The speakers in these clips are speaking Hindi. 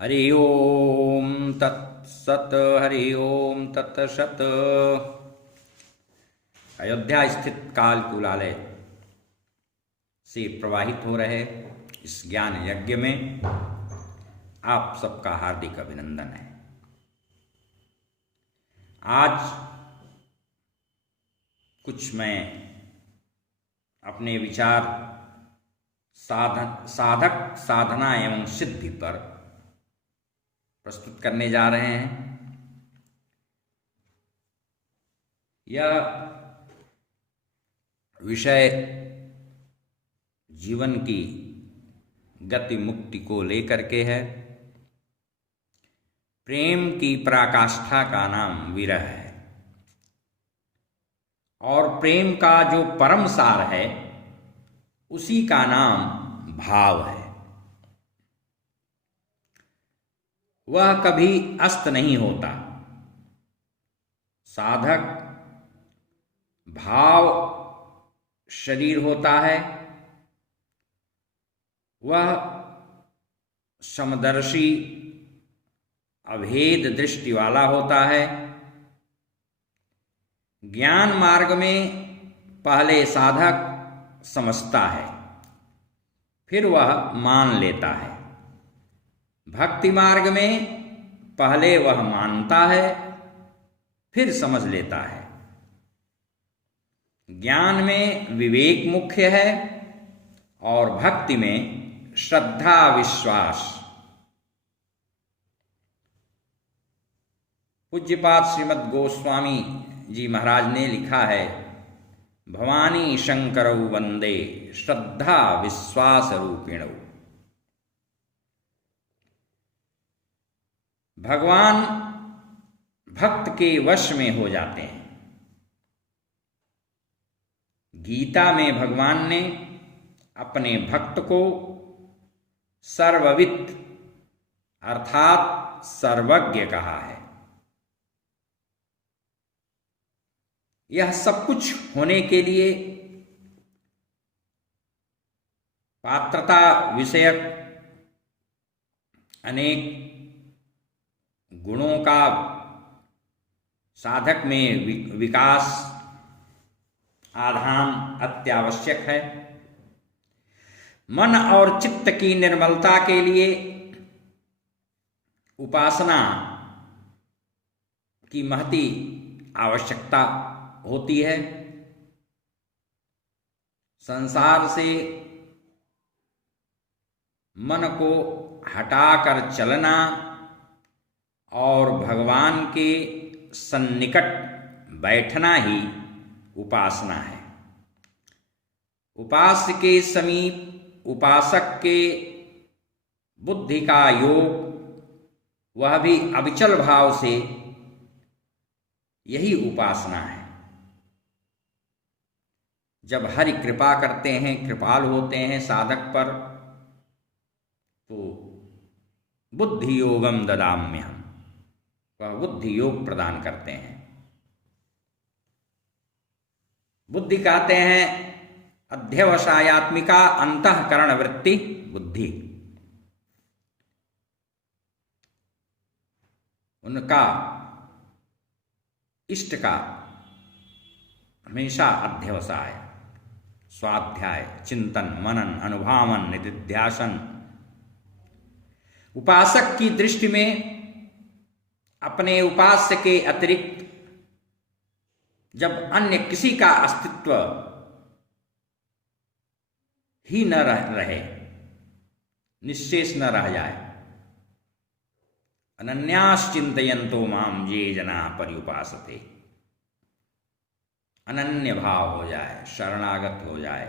हरि ओम तत्सत। हरि ओम तत्सत। अयोध्या स्थित काल कूलालय से प्रवाहित हो रहे इस ज्ञान यज्ञ में आप सबका हार्दिक अभिनंदन है। आज कुछ मैं अपने विचार साधक साधना एवं सिद्धि पर प्रस्तुत करने जा रहे हैं। यह विषय जीवन की गति मुक्ति को लेकर के है। प्रेम की पराकाष्ठा का नाम विरह है और प्रेम का जो परम सार है उसी का नाम भाव है। वह कभी अस्त नहीं होता। साधक भाव शरीर होता है, वह समदर्शी अभेद दृष्टि वाला होता है। ज्ञान मार्ग में पहले साधक समझता है, फिर वह मान लेता है। भक्ति मार्ग में पहले वह मानता है, फिर समझ लेता है। ज्ञान में विवेक मुख्य है और भक्ति में श्रद्धा विश्वास। पूज्यपाद श्रीमद् गोस्वामी जी महाराज ने लिखा है, भवानी शंकरौ वंदे श्रद्धा विश्वास रूपिणौ। भगवान भक्त के वश में हो जाते हैं। गीता में भगवान ने अपने भक्त को सर्ववित् अर्थात सर्वज्ञ कहा है। यह सब कुछ होने के लिए पात्रता विषयक अनेक गुणों का साधक में विकास आधान अत्यावश्यक है। मन और चित्त की निर्मलता के लिए उपासना की महती आवश्यकता होती है। संसार से मन को हटाकर चलना और भगवान के सन्निकट बैठना ही उपासना है। उपास्य के समीप उपासक के बुद्धि का योग, वह भी अविचल भाव से, यही उपासना है। जब हरि कृपा करते हैं, कृपाल होते हैं साधक पर, तो बुद्धि योगम ददाम्यहम्, वह बुद्धि योग प्रदान करते हैं। बुद्धि कहते हैं अध्यवसायात्मिका अंतःकरण वृत्ति बुद्धि। उनका इष्ट का हमेशा अध्यवसाय, स्वाध्याय, चिंतन, मनन, अनुभावन, निधिध्यासन। उपासक की दृष्टि में अपने उपास्य के अतिरिक्त जब अन्य किसी का अस्तित्व ही न रहे, निश्शेष न रह जाए, अनन्याश्चिन्तयन्तो माम ये जना पर्युपासते, अनन्य भाव हो जाए, शरणागत हो जाए,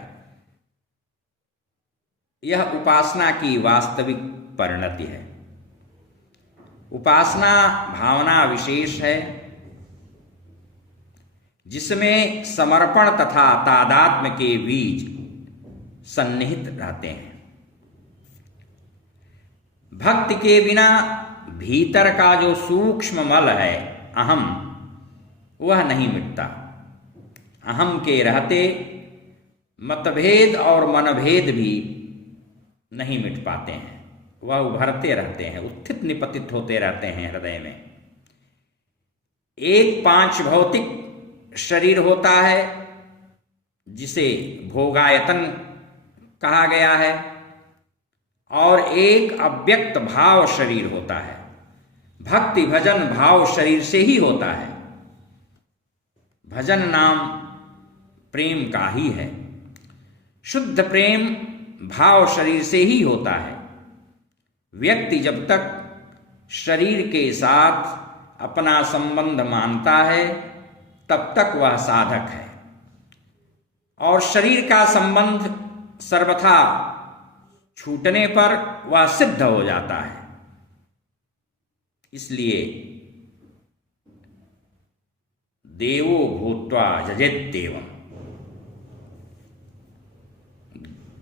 यह उपासना की वास्तविक परिणति है। उपासना भावना विशेष है जिसमें समर्पण तथा तादात्म्य के बीज सन्निहित रहते हैं। भक्ति के बिना भीतर का जो सूक्ष्म मल है अहम, वह नहीं मिटता। अहम के रहते मतभेद और मनभेद भी नहीं मिट पाते हैं। वह उभरते रहते हैं, उत्थित निपतित होते रहते हैं हृदय में। एक पांच भौतिक शरीर होता है जिसे भोगायतन कहा गया है, और एक अव्यक्त भाव शरीर होता है। भक्ति भजन भाव शरीर से ही होता है। भजन नाम प्रेम का ही है। शुद्ध प्रेम भाव शरीर से ही होता है। व्यक्ति जब तक शरीर के साथ अपना संबंध मानता है तब तक वह साधक है, और शरीर का संबंध सर्वथा छूटने पर वह सिद्ध हो जाता है। इसलिए देवो भूत्वा जजेत देवम,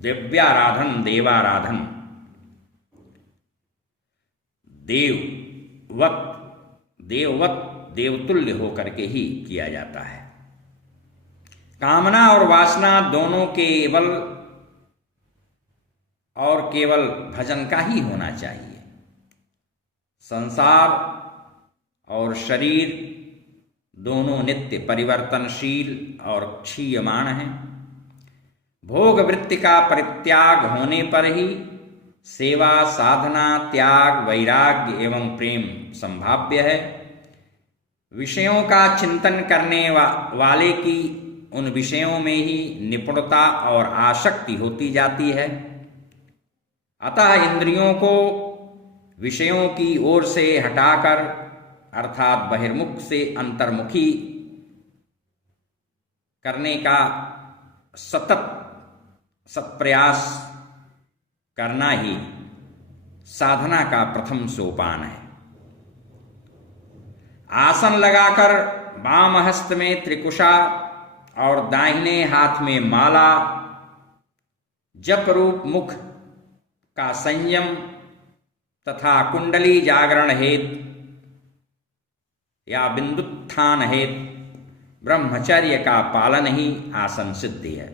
दिव्याराधन देवाराधन देववत देवतुल्य होकर के ही किया जाता है। कामना और वासना दोनों केवल भजन का ही होना चाहिए। संसार और शरीर दोनों नित्य परिवर्तनशील और क्षीयमाण हैं। भोग वृत्ति का परित्याग होने पर ही सेवा, साधना, त्याग, वैराग्य एवं प्रेम संभाव्य है। विषयों का चिंतन करने वाले की उन विषयों में ही निपुणता और आसक्ति होती जाती है। अतः इंद्रियों को विषयों की ओर से हटाकर अर्थात बहिर्मुख से अंतर्मुखी करने का सतत सत्प्रयास करना ही साधना का प्रथम सोपान है। आसन लगाकर वाम हस्त में त्रिकुशा और दाहिने हाथ में माला, जप रूप मुख का संयम तथा कुंडली जागरण हेतु या बिंदुत्थान हेतु ब्रह्मचर्य का पालन ही आसन सिद्धि है।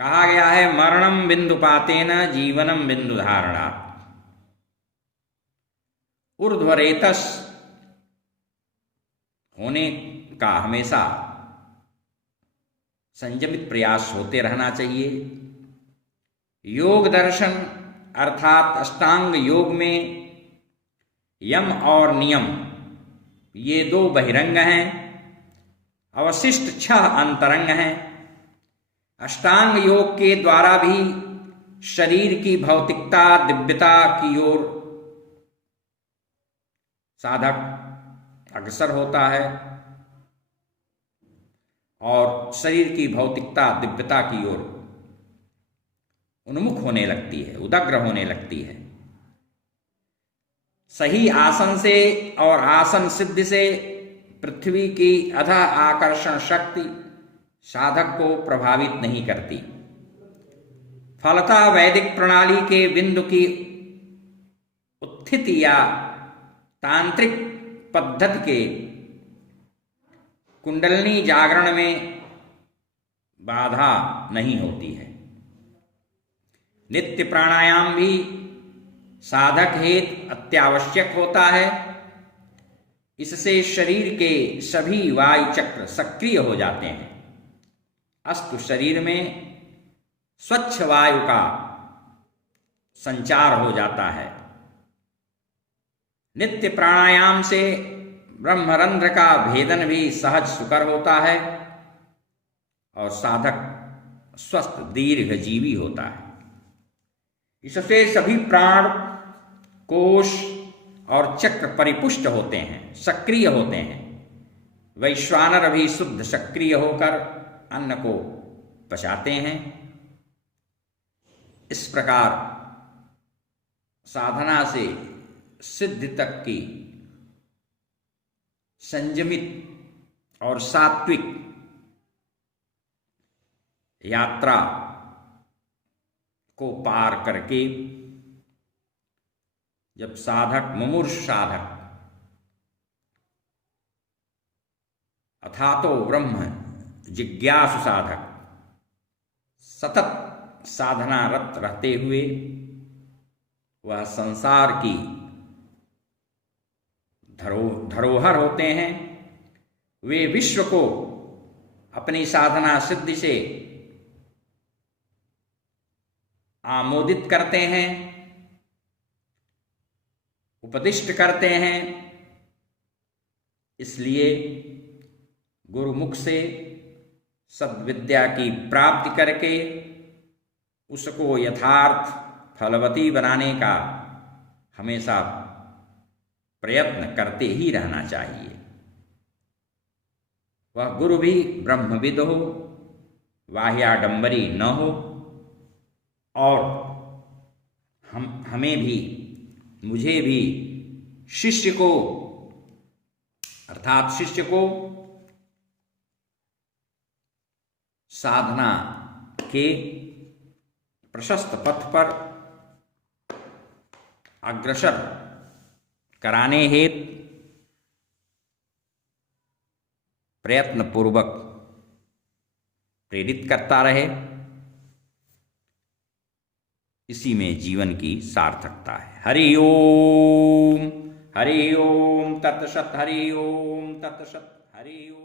कहा गया है मरणम बिंदुपातेन जीवनम बिंदु धारणात्। ऊर्ध्वरेतस होने का हमेशा संयमित प्रयास होते रहना चाहिए। योग दर्शन अर्थात अष्टांग योग में यम और नियम ये दो बहिरंग हैं, अवशिष्ट 6 अंतरंग हैं। अष्टांग योग के द्वारा भी शरीर की भौतिकता दिव्यता की ओर साधक अग्रसर होता है और शरीर की भौतिकता दिव्यता की ओर उन्मुख होने लगती है, उदग्र होने लगती है। सही आसन से और आसन सिद्धि से पृथ्वी की अधा आकर्षण शक्ति साधक को प्रभावित नहीं करती। फलतः वैदिक प्रणाली के बिंदु की उत्थिति या तांत्रिक पद्धति के कुंडलनी जागरण में बाधा नहीं होती है। नित्य प्राणायाम भी साधक हेतु अत्यावश्यक होता है। इससे शरीर के सभी वायु चक्र सक्रिय हो जाते हैं, अस्तु शरीर में स्वच्छ वायु का संचार हो जाता है। नित्य प्राणायाम से ब्रह्मरंध्र का भेदन भी सहज सुकर होता है और साधक स्वस्थ दीर्घजीवी होता है। इससे सभी प्राण, कोश और चक्र परिपुष्ट होते हैं, सक्रिय होते हैं। वैश्वानर भी शुद्ध सक्रिय होकर अन्न को पचाते हैं। इस प्रकार साधना से सिद्धि तक की संयमित और सात्विक यात्रा को पार करके जब साधक, मुमुर्ष साधक अथातो ब्रह्म जिज्ञासु साधक सतत साधनारत रहते हुए वह संसार की धरोहर होते हैं। वे विश्व को अपनी साधना सिद्धि से आमोदित करते हैं, उपदिष्ट करते हैं। इसलिए गुरुमुख से सद्विद्या की प्राप्ति करके उसको यथार्थ फलवती बनाने का हमेशा प्रयत्न करते ही रहना चाहिए। वह गुरु भी ब्रह्मविद हो, बाह्याडंबरी न हो, और हमें भी, मुझे भी शिष्य को अर्थात शिष्य को साधना के प्रशस्त पथ पर अग्रसर कराने हेतु प्रयत्नपूर्वक प्रेरित करता रहे। इसी में जीवन की सार्थकता है। हरि ओम तत्सत, हरि ओम तत्सत, हरि ओम।